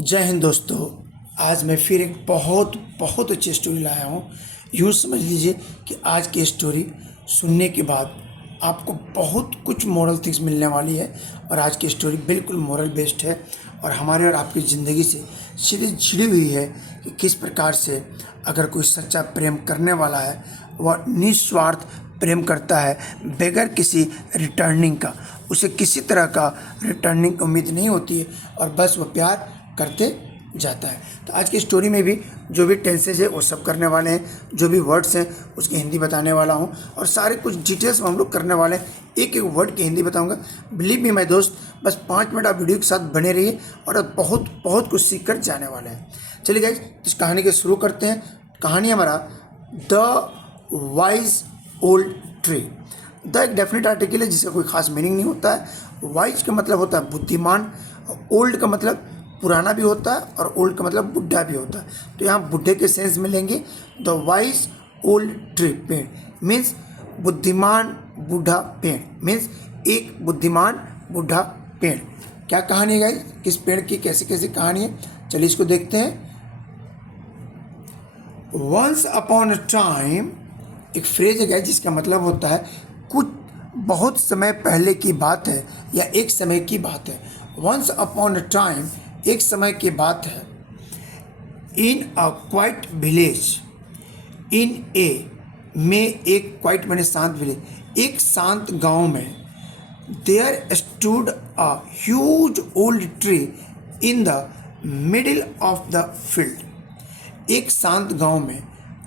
जय हिंद दोस्तों। आज मैं फिर एक बहुत अच्छी स्टोरी लाया हूँ। यूँ समझ लीजिए कि आज की स्टोरी सुनने के बाद आपको बहुत कुछ मोरल थिंग्स मिलने वाली है। और आज की स्टोरी बिल्कुल मोरल बेस्ड है और हमारे और आपकी ज़िंदगी से सीधे जुड़ी हुई है कि किस प्रकार से अगर कोई सच्चा प्रेम करने वाला है वह निस्वार्थ प्रेम करता है बगैर किसी रिटर्निंग का। उसे किसी तरह का रिटर्निंग की उम्मीद नहीं होती है और बस वो प्यार करते जाता है। तो आज की स्टोरी में भी जो भी टेंसेज है वो सब करने वाले हैं, जो भी वर्ड्स हैं उसकी हिंदी बताने वाला हूँ और सारे कुछ डिटेल्स हम लोग करने वाले हैं। एक एक वर्ड की हिंदी बताऊँगा। बिलीव मी माय दोस्त, बस 5 मिनट आप वीडियो के साथ बने रहिए और आप बहुत कुछ सीख कर जाने वाले हैं। चलिए गाइस, इस कहानी के शुरू करते हैं। कहानी हमारा the wise old tree. The एक डेफिनेट आर्टिकल है जिसका कोई खास मीनिंग नहीं होता है। वाइज का मतलब होता है बुद्धिमान, ओल्ड का मतलब पुराना भी होता है और ओल्ड का मतलब बुढ़ा भी होता है। तो यहाँ बुढ़े के सेंस मिलेंगे। द वाइज ओल्ड ट्री, पेड़ मीन्स बुद्धिमान बूढ़ा पेड़, मीन्स एक बुद्धिमान बूढ़ा पेड़। क्या कहानी है गाइस, किस पेड़ की कैसे कैसे कहानी है, चलिए इसको देखते हैं। वंस अपॉन अ टाइम एक फ्रेज है गाइस जिसका मतलब होता है कुछ बहुत समय पहले की बात है या एक समय की बात है। वंस अपॉन अ टाइम एक समय की बात है। इन अ क्वाइट विलेज, इन ए में एक क्वाइट मैंने शांत विलेज, एक शांत गांव में there stood a huge old tree in the middle of the field. एक शांत गांव में,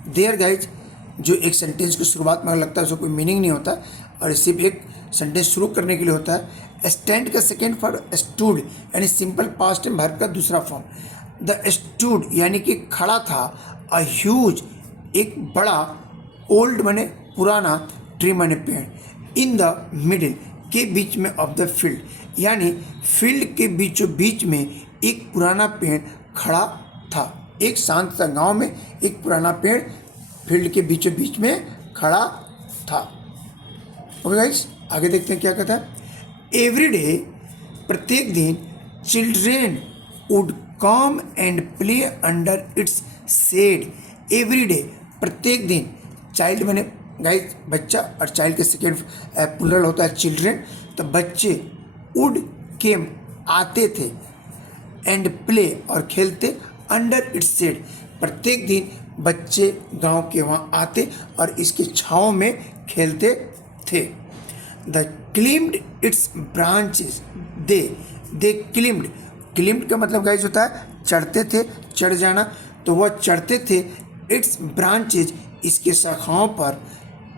देयर गाइज जो एक सेंटेंस की शुरुआत में लगता है उसको कोई मीनिंग नहीं होता और सिर्फ एक सेंटेंस शुरू करने के लिए होता है। स्टैंड का सेकेंड फॉर स्टूड यानी सिंपल पास्ट में वर्ब का दूसरा फॉर्म। द स्टूड यानी कि खड़ा था, अ ह्यूज एक बड़ा, ओल्ड माने पुराना, ट्री माने पेड़, इन द मिडिल के बीच में ऑफ द फील्ड यानी फील्ड के बीचों बीच में एक पुराना पेड़ खड़ा था। एक शांत सा गांव में एक पुराना पेड़ फील्ड के बीचों बीच में खड़ा था। ओके गाइस, आगे देखते हैं क्या कहता है। एवरी डे प्रत्येक दिन children would come and play under its shade. Every day प्रत्येक दिन, चाइल्ड मैंने गाइस बच्चा और चाइल्ड के सेकेंड प्लूरल होता है चिल्ड्रेन। तो बच्चे वुड केम आते थे, एंड प्ले और खेलते, अंडर इट्स शेड प्रत्येक दिन बच्चे गांव के वहाँ आते और इसके छाँव में खेलते थे। द क्लिम्ड इट्स ब्रांचेस, दे क्लिम्ड, क्लिम्ड का मतलब गाइस होता है चढ़ते थे, चढ़ जाना। तो वह चढ़ते थे, इट्स ब्रांचेज इसके शाखाओं पर,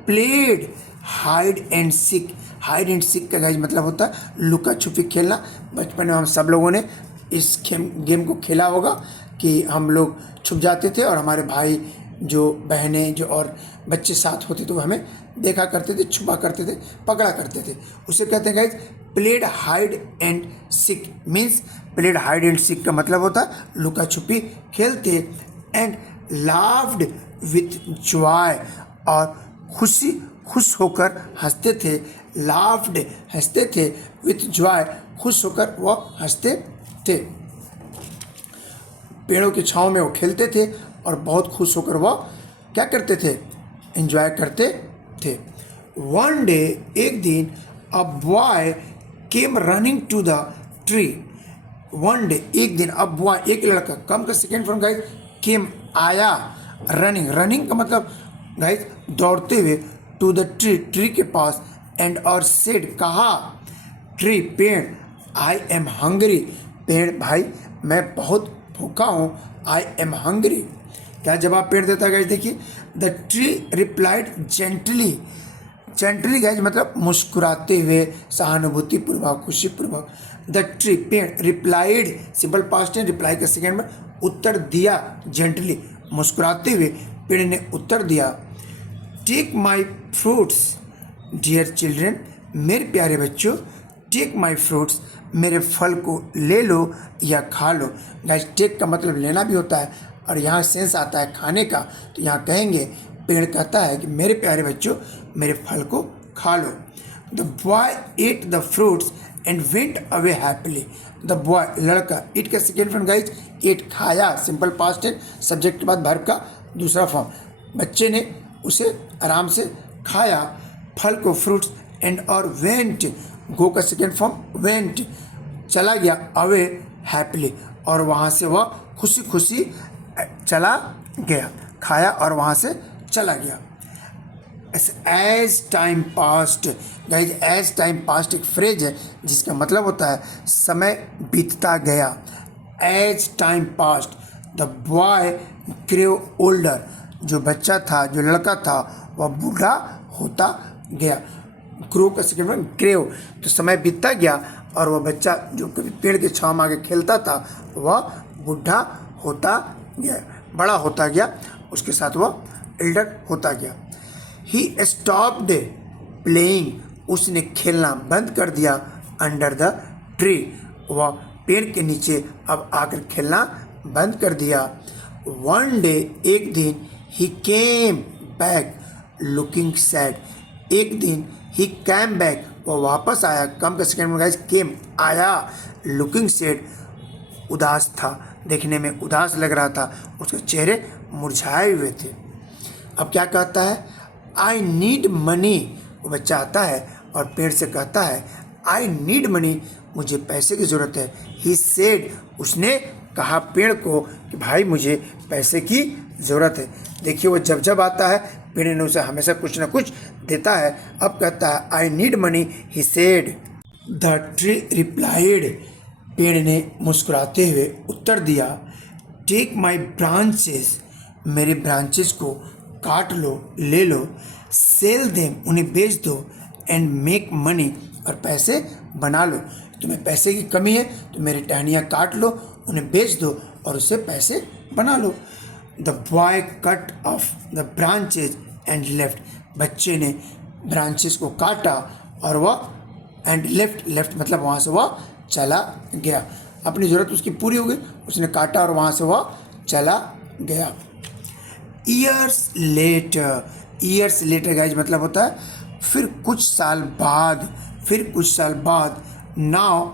played hide and seek, hide and seek का गाइस मतलब होता है लुका छुपी खेलना। बचपन में हम सब लोगों ने इस गेम को खेला होगा कि हम लोग छुप जाते थे और हमारे भाई जो बहनें जो और बच्चे साथ होते तो वो हमें देखा करते थे, छुपा करते थे, पकड़ा करते थे। उसे कहते हैं guys played hide and seek, means played hide and seek का मतलब होता है लुका छुपी खेलते। एंड लाफ्ड विथ जॉय और खुश होकर हंसते थे। लाफ्ड हंसते थे, विथ जॉय खुश होकर वह हंसते थे। पेड़ों की छाँव में वो खेलते थे और बहुत खुश होकर वह क्या करते थे, एंजॉय करते थे। वन डे एक दिन, a boy came running to the tree. One day एक दिन, अ बॉय एक लड़का, कम का सेकेंड फॉर्म गाइस केम आया, रनिंग, रनिंग का मतलब गाइस दौड़ते हुए, टू द ट्री ट्री के पास, एंड और सेड कहा, ट्री पेड़, आई एम हंग्री पेड़ भाई मैं बहुत भूखा हूँ, आई एम हंग्री। क्या जवाब पेड़ देता है गाइस, देखिए। The tree replied gently, gently guys मतलब मुस्कुराते हुए, सहानुभूति पूर्वक, खुशी पूर्वक। द ट्री पेड़, रिप्लाइड सिंपल पास्ट है, रिप्लाई का सेकेंड में उत्तर दिया, जेंटली मुस्कुराते हुए पेड़ ने उत्तर दिया। Take my fruits dear children, मेरे प्यारे बच्चों, टेक माई फ्रूट्स मेरे फल को ले लो या खा लो। गाइस टेक का मतलब लेना भी होता है और यहाँ सेंस आता है खाने का। तो यहाँ कहेंगे, पेड़ कहता है कि मेरे प्यारे बच्चों मेरे फल को खा लो। The boy ate the fruits and went away happily. The boy लड़का, इट का सेकेंड फॉर्म गाइज एट खाया, सिंपल पास्ट टेंस, सब्जेक्ट के बाद वर्ब का दूसरा फॉर्म। बच्चे ने उसे आराम से खाया, फल को फ्रूट्स, एंड और वेंट, गो का सेकेंड फॉर्म वेंट, चला गया, अवे हैप्पीली, और वहाँ से वह खुशी खुशी चला गया, खाया और वहाँ से चला गया। As time passed guys, as time passed एक फ्रेज है जिसका मतलब होता है समय बीतता गया। As time passed the boy grew older, जो बच्चा था, जो लड़का था, वह बूढ़ा होता गया। ग्रो का सेकेंड वर्ड ग्रेव, तो समय बीतता गया और वह बच्चा जो कभी पेड़ के छांव में आगे खेलता था वह बूढ़ा होता गया, बड़ा होता गया, उसके साथ वह एल्डर होता गया। ही स्टॉप्ड प्लेइंग, उसने खेलना बंद कर दिया। अंडर द ट्री, वह पेड़ के नीचे अब आकर खेलना बंद कर दिया। वन डे, एक दिन, ही केम बैक लुकिंग सैड, एक दिन ही कैम बैक, वह वापस आया, कम का सेकेंड में गाइस केम आया, लुकिंग सैड उदास था, देखने में उदास लग रहा था, उसके चेहरे मुरझाए हुए थे। अब क्या कहता है, आई नीड मनी, वो बच्चा आता है और पेड़ से कहता है आई नीड मनी, मुझे पैसे की ज़रूरत है। ही सेड, उसने कहा पेड़ को कि भाई मुझे पैसे की ज़रूरत है। देखिए वो जब जब आता है पेड़ ने उसे हमेशा कुछ ना कुछ देता है। अब कहता है I need money, he said. The tree replied, पेड़ ने मुस्कुराते हुए उत्तर दिया, टेक माई ब्रांचेस, मेरे ब्रांचेस को काट लो, ले लो, सेल देम, उन्हें बेच दो, एंड मेक मनी, और पैसे बना लो। तुम्हें पैसे की कमी है तो मेरी टहनियाँ काट लो, उन्हें बेच दो और उससे पैसे बना लो। The boy cut off the branches and left, बच्चे ने ब्रांचेस को काटा और वह एंड लेफ्ट, लेफ्ट मतलब वहाँ से वह चला गया, अपनी ज़रूरत उसकी पूरी हो गई, उसने काटा और वहाँ से वह चला गया। Years later, years later guys मतलब होता है फिर कुछ साल बाद, फिर कुछ साल बाद। नाउ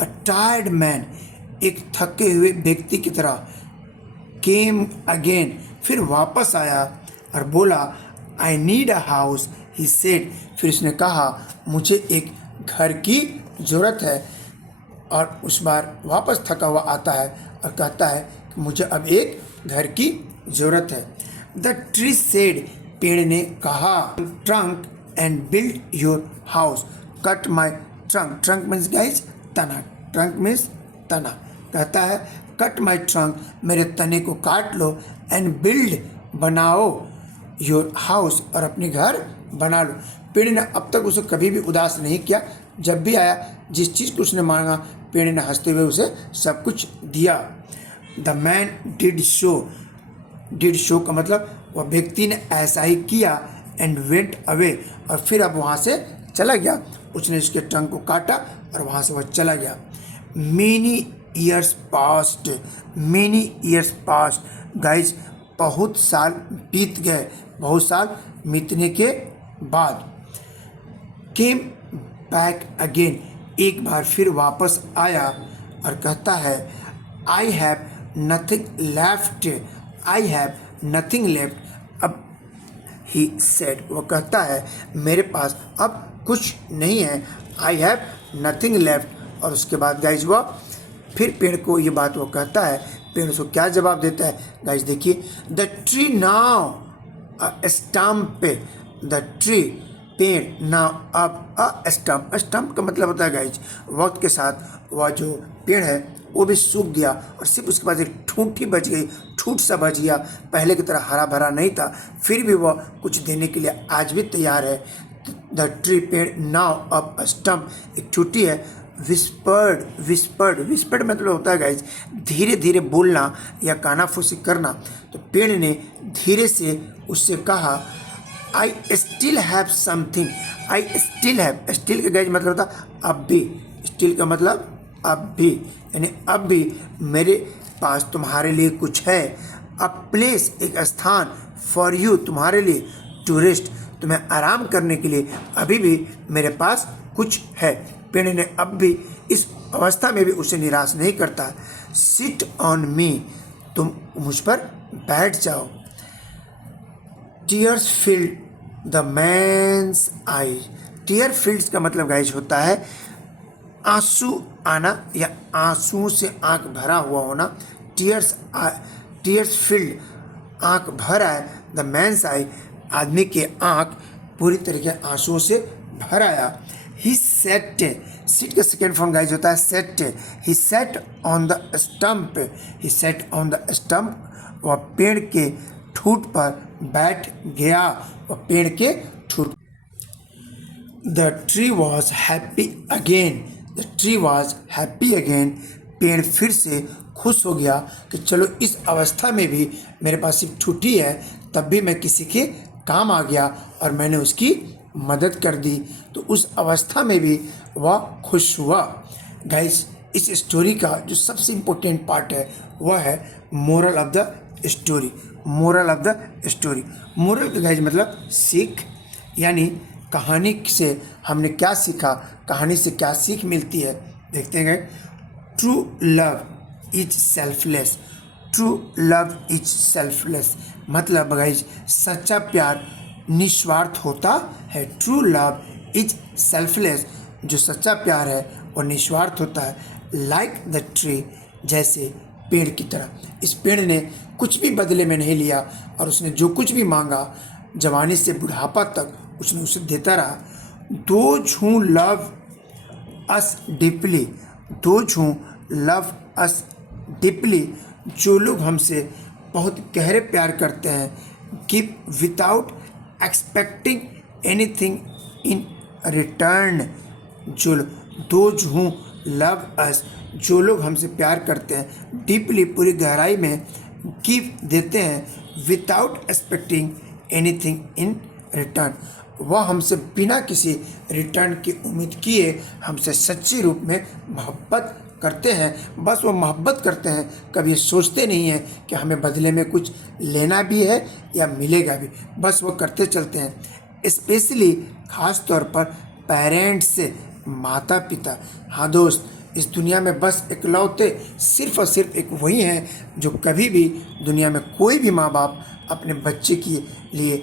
अ टायर्ड मैन, एक थके हुए व्यक्ति की तरह, केम अगेन, फिर वापस आया और बोला I need a house, he said, फिर उसने कहा मुझे एक घर की ज़रूरत है, और उस बार वापस थका हुआ आता है और कहता है कि मुझे अब एक घर की ज़रूरत है। द ट्री सेड, पेड़ ने कहा, trunk and build your house, cut my trunk, trunk means guys तना, ट्रंक मीन्स तना, कहता है कट माई ट्रंक, मेरे तने को काट लो, एंड बिल्ड, बनाओ, योर हाउस, और अपनी घर बना लो। पेड़ ने अब तक उसे कभी भी उदास नहीं किया, जब भी आया जिस चीज़ को उसने मांगा पेड़ ने हंसते हुए उसे सब कुछ दिया। The man did show, did show का मतलब वह व्यक्ति ने ऐसा ही किया, एंड वेंट अवे, और फिर अब वहाँ से चला गया, उसने उसके ट्रंक को काटा और वहाँ से वह चला गया। Many years past, many years past guys, बहुत साल बीत गए, बहुत साल बीतने के बाद। केम बैक अगेन, एक बार फिर वापस आया और कहता है I have nothing left, I have nothing left. अब ही सेड, वो कहता है मेरे पास अब कुछ नहीं है, आई हैव नथिंग लेफ्ट। और उसके बाद गाइज वह फिर पेड़ को ये बात वो कहता है, पेड़ उसको क्या जवाब देता है गाइज देखिए, the tree now a stump, the tree पेड़, नाउ अब अ स्टम्प, स्टम्प का मतलब होता है गाइज वक्त के साथ वह जो पेड़ है वो भी सूख गया और सिर्फ उसके पास एक ठूंठ ही बच गई, ठूंठ सा बच गया, पहले की तरह हरा भरा नहीं था, फिर भी वह कुछ देने के लिए आज भी तैयार है। द ट्री पेड़, नाउ अब अ स्टम्प, एक छुट्टी है। विस्पर्ड, विस्पर्ड, विस्पर्ड मतलब होता है गाइज धीरे धीरे बोलना या कानाफूसी करना। तो पेड़ ने धीरे से उससे कहा I still have something, I still have, still का गाइज मतलब होता अब भी, स्टिल का मतलब अब भी, यानी अब भी मेरे पास तुम्हारे लिए कुछ है। अ प्लेस, एक स्थान, फॉर यू, तुम्हारे लिए, टू रेस्ट, तुम्हें आराम करने के लिए अभी भी मेरे पास कुछ है। पेड़ ने अब भी इस अवस्था में भी उसे निराश नहीं करता। सिट ऑन मी, तुम मुझ पर बैठ जाओ। Tears filled the man's eyes. Tear fields का मतलब गाइज होता है आंसू आना या आंसुओं से आंख भरा हुआ होना। टीयर्स फिल्ड, आंख भर आए। द मैन्स आई, आदमी के आंख पूरी तरीके आंसुओं से भर आया। ही सेट, सीट का सेकेंड फॉर्म गाइज होता है set. He set on the stump, he set on the stump, वह पेड़ के ठूंठ पर बैठ गया, वह पेड़ के ठूंठ। The tree was happy again, the tree was happy again, पेड़ फिर से खुश हो गया कि चलो इस अवस्था में भी मेरे पास सिर्फ ठूठी है, तब भी मैं किसी के काम आ गया और मैंने उसकी मदद कर दी, तो उस अवस्था में भी वह खुश हुआ। गाइस, इस स्टोरी का जो सबसे इम्पोर्टेंट पार्ट है वह है moral of the story. Moral of the story, moral का गाइस मतलब सीख, यानी कहानी से हमने क्या सीखा, कहानी से क्या सीख मिलती है, देखते हैं। True love is selfless, true love is selfless मतलब गाइज सच्चा प्यार निस्वार्थ होता है। ट्रू लव इज सेल्फलेस, जो सच्चा प्यार है वो निस्वार्थ होता है। लाइक द ट्री, जैसे पेड़ की तरह। इस पेड़ ने कुछ भी बदले में नहीं लिया और उसने जो कुछ भी मांगा जवानी से बुढ़ापा तक उसने उसे देता रहा। Those who love us deeply, those who love us deeply, जो लोग हमसे बहुत गहरे प्यार करते हैं। Give without expecting anything in return, जो दोज हू लव अस, जो लोग हमसे प्यार करते हैं, डीपली पूरी गहराई में, गिव देते हैं, without expecting anything in return, वह हमसे बिना किसी रिटर्न की उम्मीद किए हमसे सच्चे रूप में मोहब्बत करते हैं। बस वो मोहब्बत करते हैं, कभी सोचते नहीं हैं कि हमें बदले में कुछ लेना भी है या मिलेगा भी, बस वो करते चलते हैं। स्पेशली ख़ास तौर पर पेरेंट्स, माता पिता। हाँ दोस्त, इस दुनिया में बस इकलौते सिर्फ और सिर्फ एक वही हैं जो कभी भी दुनिया में कोई भी माँ बाप अपने बच्चे के लिए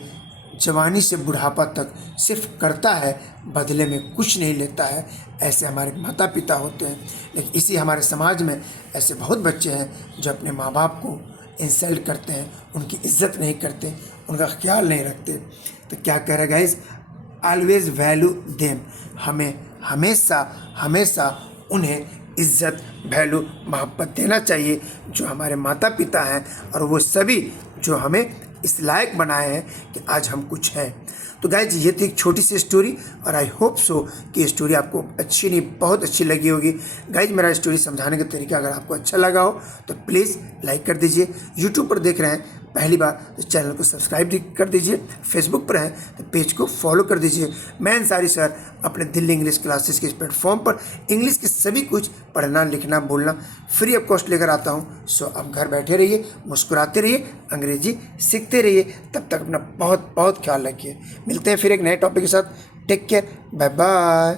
जवानी से बुढ़ापा तक सिर्फ करता है, बदले में कुछ नहीं लेता है। ऐसे हमारे माता पिता होते हैं। लेकिन इसी हमारे समाज में ऐसे बहुत बच्चे हैं जो अपने माँ बाप को इंसल्ट करते हैं, उनकी इज्जत नहीं करते, उनका ख्याल नहीं रखते। तो क्या कह रहे गाइस, ऑलवेज वैल्यू देम, हमें हमेशा हमेशा उन्हें इज्जत, वैल्यू, मोहब्बत देना चाहिए जो हमारे माता पिता हैं, और वो सभी जो हमें इस लायक बनाए हैं कि आज हम कुछ हैं। तो गाइज, ये थी एक छोटी सी स्टोरी और आई होप सो कि ये स्टोरी आपको अच्छी नहीं बहुत अच्छी लगी होगी। गाइज, मेरा स्टोरी समझाने का तरीका अगर आपको अच्छा लगा हो तो प्लीज़ लाइक कर दीजिए। यूट्यूब पर देख रहे हैं पहली बार तो चैनल को सब्सक्राइब कर दीजिए। फेसबुक पर हैं तो पेज को फॉलो कर दीजिए। मैं अंसारी सर अपने दिल्ली इंग्लिश क्लासेस के इस प्लेटफॉर्म पर इंग्लिश के सभी कुछ पढ़ना, लिखना, बोलना फ्री ऑफ कॉस्ट लेकर आता हूँ। सो अब घर बैठे रहिए, मुस्कुराते रहिए, अंग्रेजी सीखते रहिए। तब तक अपना बहुत बहुत ख्याल रखिए। मिलते हैं फिर एक नए टॉपिक के साथ। Take care, bye bye.